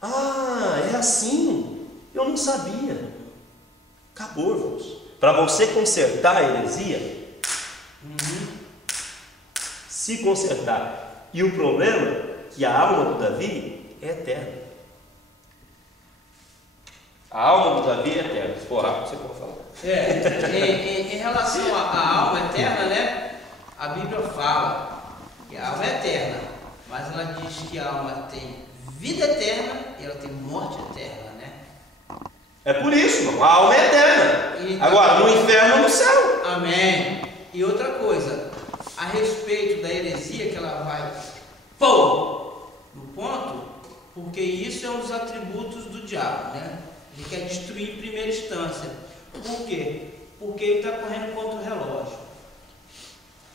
Ah, é assim? Eu não sabia. Acabou, irmãos. Para você consertar a heresia, se consertar. E o problema é que a alma do Davi é eterna. A alma do Davi é eterna. Se for rápido, você pode falar. Em relação à alma eterna, né? A Bíblia fala que a alma é eterna, mas ela diz que a alma tem vida eterna e ela tem morte eterna, né? É por isso, irmão. A alma é eterna. Agora, no inferno ou no céu. Amém. E outra coisa, a respeito da heresia que ela vai no ponto, porque isso é um dos atributos do diabo, né? Ele quer destruir em primeira instância. Por quê? Porque ele está correndo contra o relógio.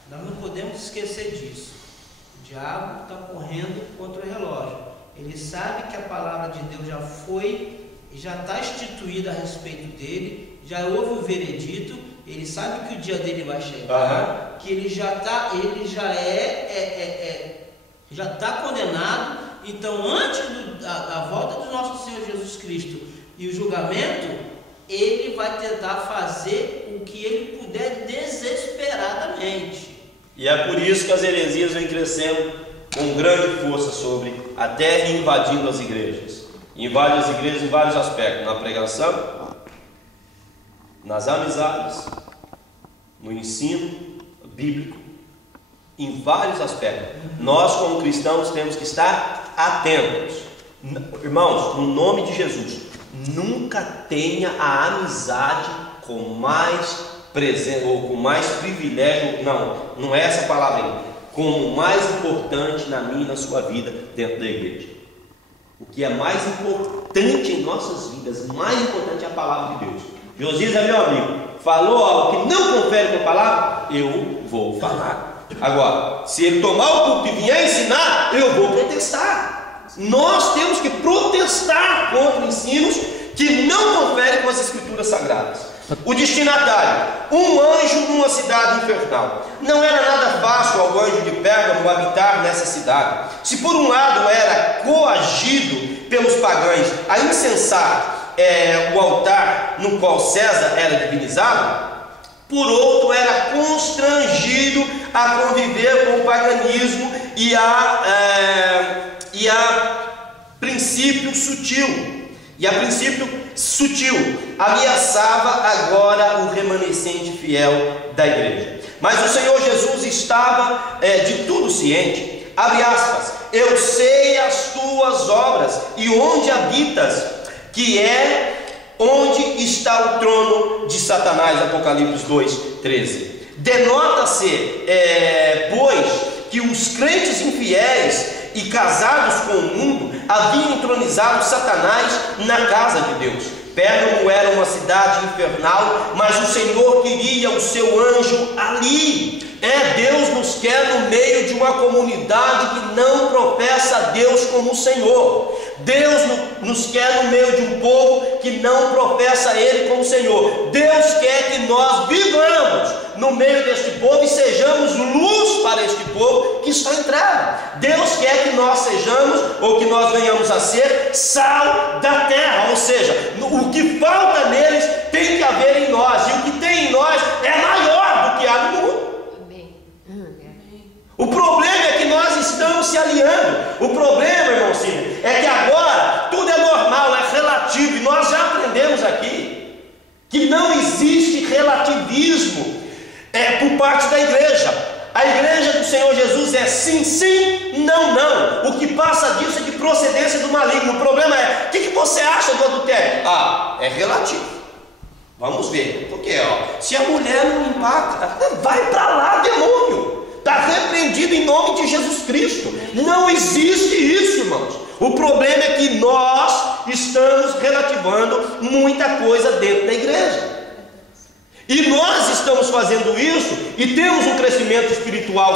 Nós não podemos esquecer disso. O diabo está correndo contra o relógio. Ele sabe que a palavra de Deus já foi, já está instituída a respeito dele, já houve o veredito, ele sabe que o dia dele vai chegar, que ele já está condenado. Então, antes da volta do nosso Senhor Jesus Cristo e o julgamento, ele vai tentar fazer o que ele puder desesperadamente. E é por isso que as heresias vêm crescendo com grande força sobre a terra e invadindo as igrejas. Invade as igrejas em vários aspectos: na pregação, nas amizades, no ensino bíblico, em vários aspectos. Nós, como cristãos, temos que estar atentos. Irmãos, no nome de Jesus, nunca tenha a amizade com mais presença ou com mais privilégio. Não é essa palavra aí. Como mais importante na minha e na sua vida dentro da igreja. O que é mais importante em nossas vidas, mais importante é a palavra de Deus. Josias é meu amigo, falou algo que não confere com a palavra, eu vou falar. Agora, se ele tomar o púlpito e vier ensinar, eu vou protestar. Nós temos que protestar contra ensinos que não conferem com as escrituras sagradas. O destinatário, um anjo numa cidade infernal. Não era nada fácil ao anjo de Pérgamo habitar nessa cidade. Se por um lado era coagido pelos pagãos a incensar o altar no qual César era divinizado, por outro era constrangido a conviver com o paganismo e a princípio sutil ameaçava agora o remanescente fiel da igreja. Mas o Senhor Jesus estava de tudo ciente. Abre aspas: eu sei as tuas obras e onde habitas, que é onde está o trono de Satanás. Apocalipse 2:13. Denota-se, pois, que os crentes infiéis e casados com o mundo haviam entronizado Satanás na casa de Deus. Pérgamo era uma cidade infernal, mas o Senhor queria o seu anjo ali. Deus nos quer no meio de uma comunidade que não professa a Deus como o Senhor. Deus nos quer no meio de um povo que não professa Ele como o Senhor. Deus quer que nós vivamos no meio deste povo e sejamos luz para este povo que está em treva. Deus quer que nós sejamos, ou que nós venhamos a ser, sal da terra. Ou seja, o que falta neles tem que haver em nós, e o que tem em nós é maior do que há no mundo. O problema é que nós estamos se aliando. O problema, irmãozinho, é que agora tudo é normal, é relativo. E nós já aprendemos aqui que não existe relativismo por parte da igreja. A igreja do Senhor Jesus é sim, sim, não, não. O que passa disso é de procedência do maligno. O problema é: o que você acha do adultério? É relativo. Vamos ver. Porque se a mulher não impacta, vai para lá, demônio. Está repreendido em nome de Jesus Cristo. Não existe isso, irmãos. O problema é que nós estamos relativando muita coisa dentro da igreja. E nós estamos fazendo isso e temos um crescimento espiritual,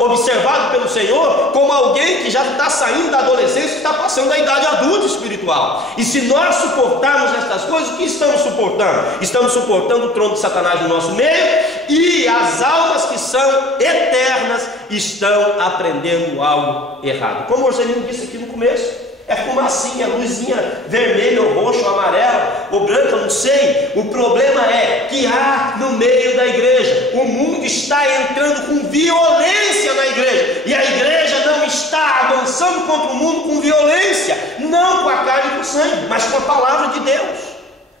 observado pelo Senhor como alguém que já está saindo da adolescência e está passando da idade adulta espiritual. E se nós suportarmos estas coisas, o que estamos suportando? Estamos suportando o trono de Satanás no nosso meio, e as almas que são eternas estão aprendendo algo errado. Como o Orselino disse aqui no começo, é fumacinha, luzinha vermelha, ou roxa, ou amarela, ou branca, não sei. O problema é que há no meio da igreja, o mundo está entrando com violência na igreja, e a igreja não está avançando contra o mundo com violência, não com a carne e com o sangue, mas com a palavra de Deus.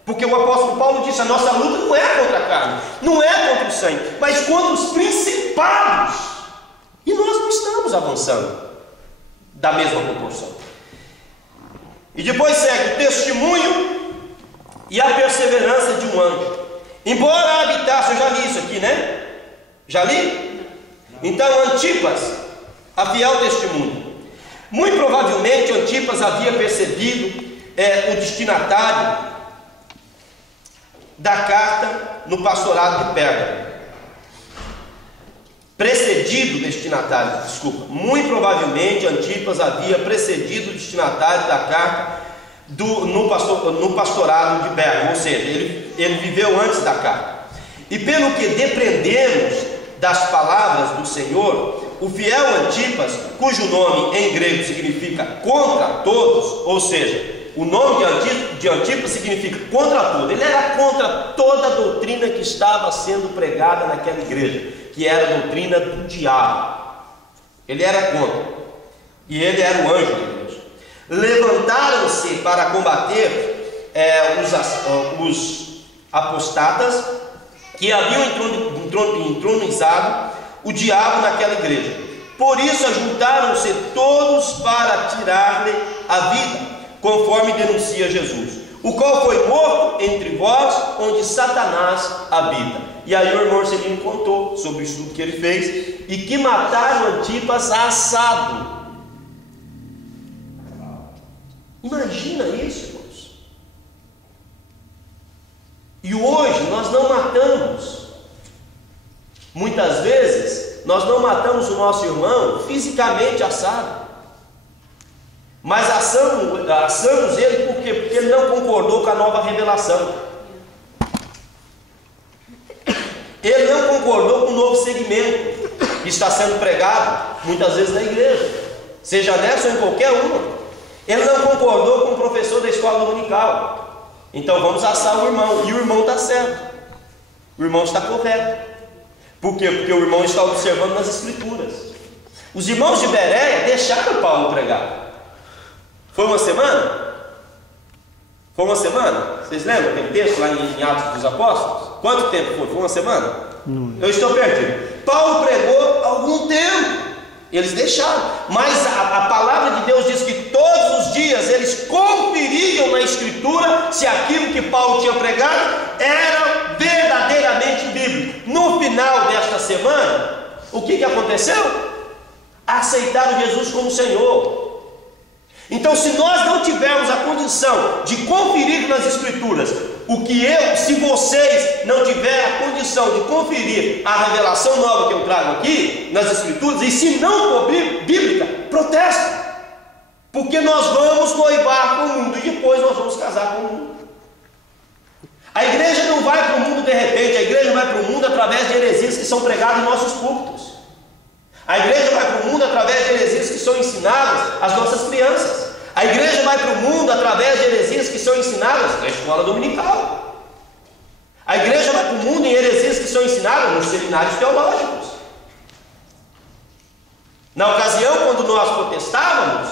Porque o apóstolo Paulo disse: a nossa luta não é contra a carne, não é contra o sangue, mas contra os principados. E nós não estamos avançando da mesma proporção. E depois segue o testemunho e a perseverança de um anjo. Embora habitasse, eu já li isso aqui, né? Já li? Então Antipas, a fiel testemunha. Muito provavelmente Antipas havia percebido o destinatário da carta no pastorado de Pérgamo. Muito provavelmente Antipas havia precedido o destinatário da carta no pastorado de Pérgamo, ou seja, ele viveu antes da carta. E pelo que depreendemos das palavras do Senhor, o fiel Antipas, cujo nome em grego significa contra todos, ou seja, o nome de Antipas significa contra tudo. Ele era contra toda a doutrina que estava sendo pregada naquela igreja, que era a doutrina do diabo. Ele era contra, e ele era o anjo da igreja. Levantaram-se para combater os apostatas que haviam entronizado o diabo naquela igreja. Por isso ajuntaram-se todos para tirar-lhe a vida, conforme denuncia Jesus, o qual foi morto entre vós, onde Satanás habita. E aí o irmão Celino contou sobre isso tudo que ele fez, e que mataram Antipas assado. Imagina isso, irmãos. E hoje nós não matamos, muitas vezes nós não matamos o nosso irmão fisicamente assado, mas assamos ele por quê? Porque ele não concordou com a nova revelação. Ele não concordou com o novo segmento que está sendo pregado muitas vezes na igreja, seja nessa ou em qualquer uma. Ele não concordou com o professor da escola dominical. Então vamos assar o irmão. E o irmão está certo, o irmão está correto. Por quê? Porque o irmão está observando nas escrituras. Os irmãos de Bereia deixaram Paulo pregar. Foi uma semana? Foi uma semana? Vocês lembram aquele texto lá em Atos dos Apóstolos? Quanto tempo foi? Foi uma semana? Eu estou perdido. Paulo pregou algum tempo. Eles deixaram. Mas a palavra de Deus diz que todos os dias eles conferiam na escritura se aquilo que Paulo tinha pregado era verdadeiramente bíblico. No final desta semana, o que aconteceu? Aceitaram Jesus como Senhor. Então, se nós não tivermos a condição de conferir nas escrituras se vocês não tiverem a condição de conferir a revelação nova que eu trago aqui nas escrituras, e se não for bíblica, protesta, porque nós vamos noivar com o mundo e depois nós vamos casar com o mundo. A igreja não vai para o mundo de repente, a igreja vai para o mundo através de heresias que são pregadas em nossos púlpitos. A igreja vai para o mundo através de heresias que são ensinadas às nossas crianças. A igreja vai para o mundo através de heresias que são ensinadas na escola dominical. A igreja vai para o mundo em heresias que são ensinadas nos seminários teológicos. Na ocasião, quando nós protestávamos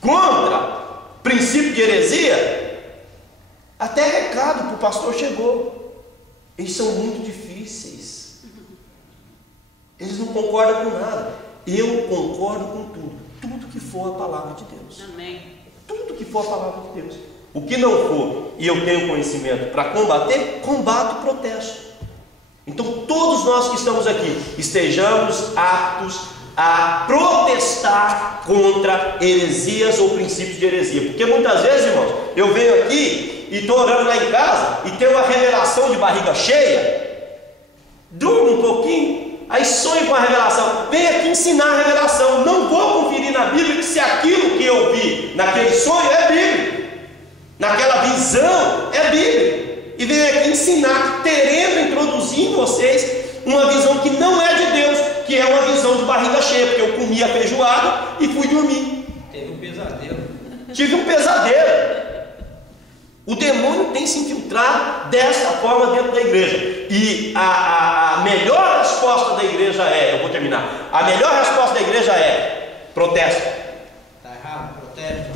contra princípio de heresia, até recado para o pastor chegou. Eles são muito difíceis. Eles não concordam com nada. Eu concordo com tudo que for a palavra de Deus. Amém. Tudo que for a palavra de Deus. O que não for, e eu tenho conhecimento para combater, combato e protesto. Então todos nós que estamos aqui, estejamos aptos a protestar contra heresias ou princípios de heresia. Porque muitas vezes, irmãos, eu venho aqui e estou orando lá em casa e tenho uma revelação de barriga cheia, durmo um pouquinho, aí sonho com a revelação, venho aqui ensinar a revelação, não vou conferir na Bíblia se aquilo que eu vi naquele sonho é bíblico, naquela visão é bíblico. e venho aqui ensinar, querendo introduzir em vocês uma visão que não é de Deus, que é uma visão de barriga cheia, porque eu comi a feijoada e fui dormir. Teve um pesadelo. Tive um pesadelo. O demônio tem se infiltrado desta forma dentro da igreja. E a melhor resposta da igreja é, eu vou terminar, a melhor resposta da igreja é protesto. Está errado, protesto.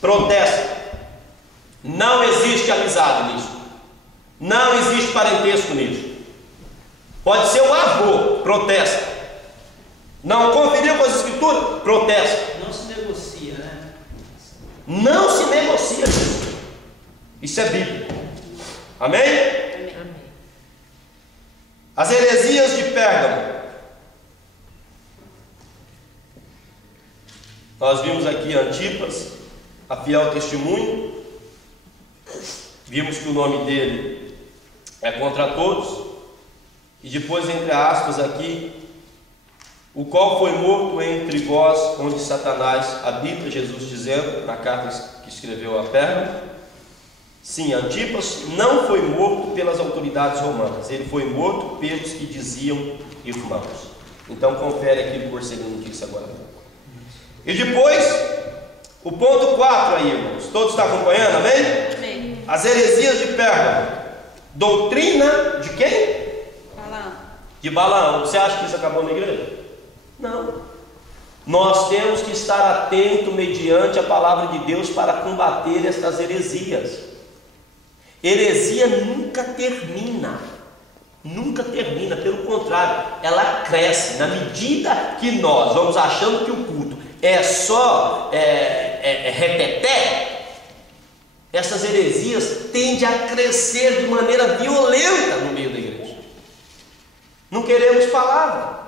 Protesto. Não existe amizade nisso. Não existe parentesco nisso. Pode ser o avô, protesta. Não conferiu com as escrituras, protesta. Não se negocia, né? Não se negocia isso. Isso é bíblico. Amém? Amém. As heresias de Pérgamo. Nós vimos aqui Antipas, a fiel testemunho. Vimos que o nome dele é contra todos. E depois, entre aspas, aqui, o qual foi morto entre vós, onde Satanás habita, Jesus dizendo, na carta que escreveu a Pérgamo. Sim, Antipas não foi morto pelas autoridades romanas, ele foi morto pelos que diziam irmãos. Então confere aqui o Porcelino notícia agora. E depois, o ponto 4 aí, irmãos. Todos estão acompanhando, amém? Amém. As heresias de Pérgamo. Doutrina de quem? Balaão. De Balaão. Você acha que isso acabou na igreja? Não. Nós temos que estar atento mediante a palavra de Deus para combater estas heresias. Heresia nunca termina. Nunca termina, pelo contrário, ela cresce na medida que nós vamos achando que o culto é só repeté. Essas heresias tendem a crescer de maneira violenta no meio da igreja. Não queremos palavra,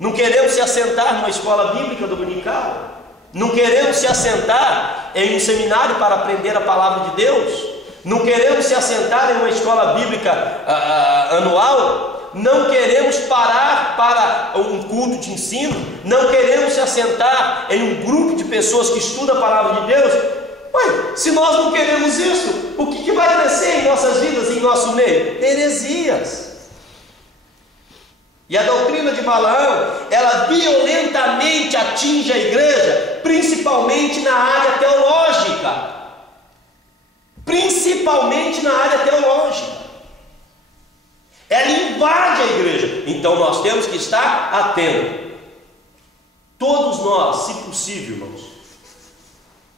não queremos se assentar numa escola bíblica dominical, não queremos se assentar em um seminário para aprender a palavra de Deus, não queremos se assentar em uma escola bíblica anual, não queremos parar para um culto de ensino, não queremos se assentar em um grupo de pessoas que estudam a palavra de Deus. Ué, se nós não queremos isso, o que vai crescer em nossas vidas, em nosso meio? Heresias. E a doutrina de Balaão, ela violentamente atinge a igreja, principalmente na área teológica. Principalmente na área teológica. Ela invade a igreja. Então nós temos que estar atentos. Todos nós, se possível, irmãos.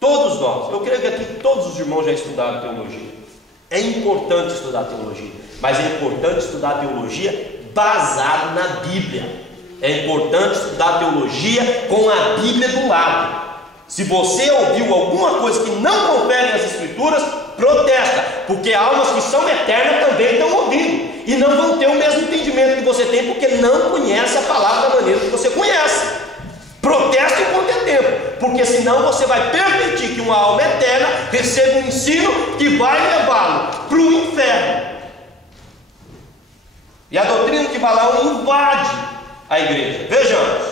Todos nós. Eu creio que aqui todos os irmãos já estudaram teologia. É importante estudar teologia. Mas é importante estudar teologia baseado na Bíblia. É importante estudar teologia com a Bíblia do lado. Se você ouviu alguma coisa que não confere as escrituras, protesta, porque almas que são eternas também estão ouvindo e não vão ter o mesmo entendimento que você tem, porque não conhece a palavra da maneira que você conhece. Protesta enquanto é tempo, porque senão você vai permitir que uma alma eterna receba um ensino que vai levá-lo para o inferno. E a doutrina de Balaão invade a igreja. Vejamos,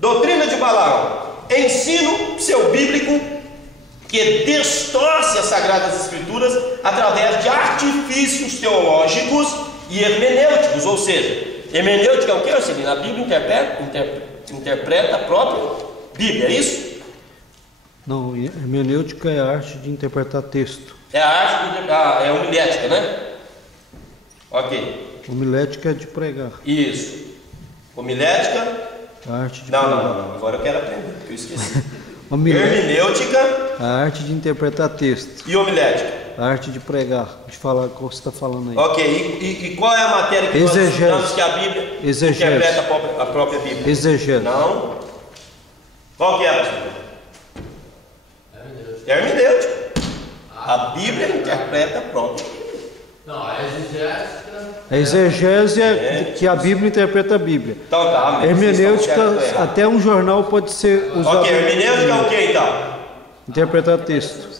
doutrina de Balaão, ensino pseudobíblico que distorce as Sagradas Escrituras através de artifícios teológicos e hermenêuticos. Ou seja, hermenêutica é o que? A Bíblia interpreta a própria Bíblia, é isso? Não, hermenêutica é a arte de interpretar texto. É a arte de é homilética, né? Ok. Homilética é de pregar. Isso. Homilética. A arte de pregar. Não. Agora eu quero aprender, porque eu esqueci. Hermenêutica. A arte de interpretar texto. E homilética. A arte de pregar, de falar o que você está falando aí. Ok, e qual é a matéria que nós estudamos que a Bíblia interpreta a própria Bíblia? Exegese. Não. Qual que é, pastor? Hermenêutica. A Bíblia interpreta a própria Bíblia. Não, a exegese. A exegese é que a Bíblia interpreta a Bíblia. Então tá. Hermenêutica, até um jornal pode ser usado. Ok, hermenêutica é o que então? Interpretar texto.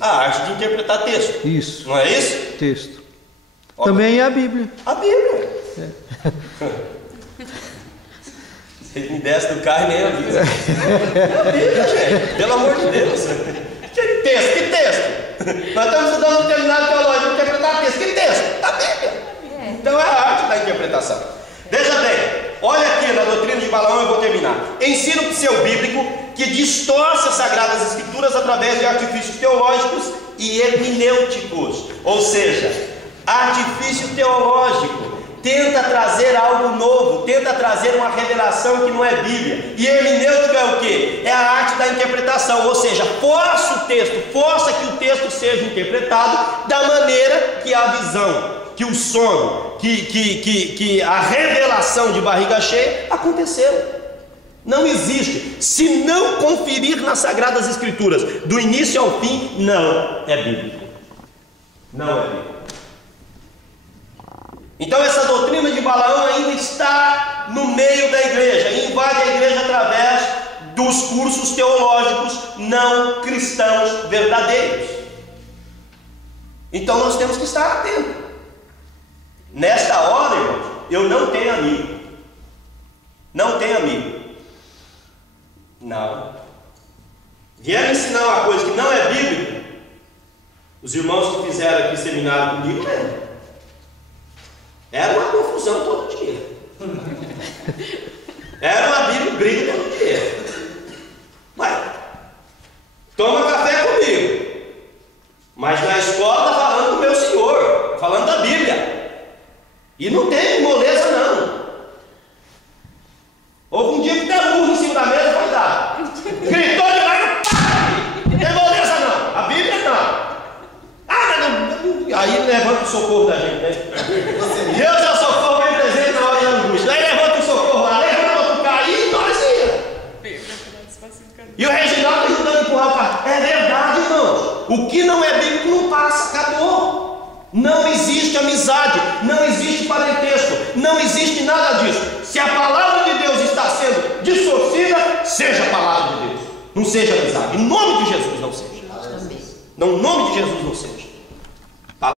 A arte de interpretar texto. Isso. Não é isso? Texto. Também é a Bíblia. A Bíblia. Você me desce do carro e nem avisa. É a Bíblia, gente. Pelo amor de Deus. Que texto? Nós estamos estudando um determinado teológico. diz? Que texto? Da Bíblia. Então é a arte da interpretação. Veja bem, olha aqui na doutrina de Balaão, eu vou terminar. Ensino pseudo-bíblico que distorce as Sagradas Escrituras através de artifícios teológicos e hermenêuticos. Ou seja, artifício teológico tenta trazer algo novo, tenta trazer uma revelação que não é Bíblia. E hermenêutica é o quê? É a arte da interpretação, ou seja, força o texto, força que o texto seja interpretado da maneira que a visão, que o sono, que a revelação de barriga cheia aconteceu. Não existe. Se não conferir nas Sagradas Escrituras, do início ao fim, não é bíblico. Não é bíblico. Então essa doutrina de Balaão ainda está no meio da igreja, e invade a igreja através dos cursos teológicos não cristãos verdadeiros. Então nós temos que estar atentos. Nesta hora, irmãos, eu não tenho amigo. Não tenho amigo. Não. Vieram ensinar uma coisa que não é bíblica. Os irmãos que fizeram aqui seminário comigo lembram. Era uma confusão todo dia. Era uma briga todo dia. Mas toma café comigo. Mas na escola está falando do meu Senhor, falando da Bíblia. E não tem moleza não. Houve um dia que der burro em cima da mesa, vai dar. Gritou demais, não tem moleza não. A Bíblia não. Aí levanta o socorro da gente, né? Deus é o socorro bem presente na hora de angústia. Aí levanta o socorro lá, levanta outro cair e nós ia. E o Reginaldo ajudando a empurrar o carro. É verdade, irmãos. O que não é bíblico não passa, acabou. Não existe amizade, não existe parentesco, não existe nada disso. Se a palavra de Deus está sendo distorcida, seja a palavra de Deus, não seja amizade. Em nome de Jesus não seja. Não, em nome de Jesus não seja.